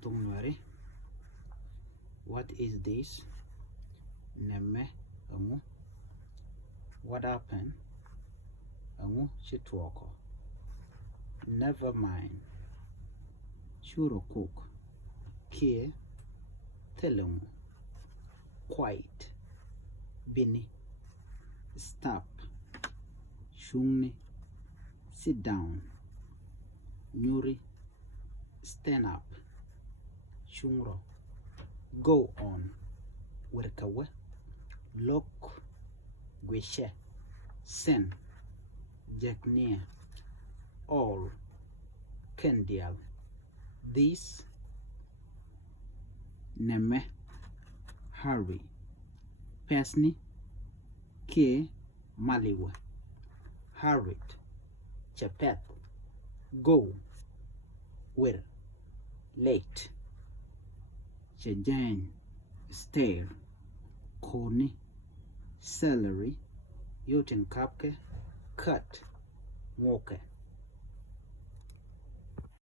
tungwari. What is this? Neme Angu. What happened? Angu Chituoko. Never mind. Churo cook. Kia Telungu. Quiet. Bini. Stop. Shungni. Sit down. Nyuri. Stand up. Shungro. Go on. Werkawe. Look. Gwishe. Sen. Jacknear. All. Kendial. This. Neme. Hurry. Pesni. Ke. Maliwa. Hurried. Chapet. Go. Where. Late. Chajan. Stare. Koni. Celery. Yotin kapke. Cut. Moke.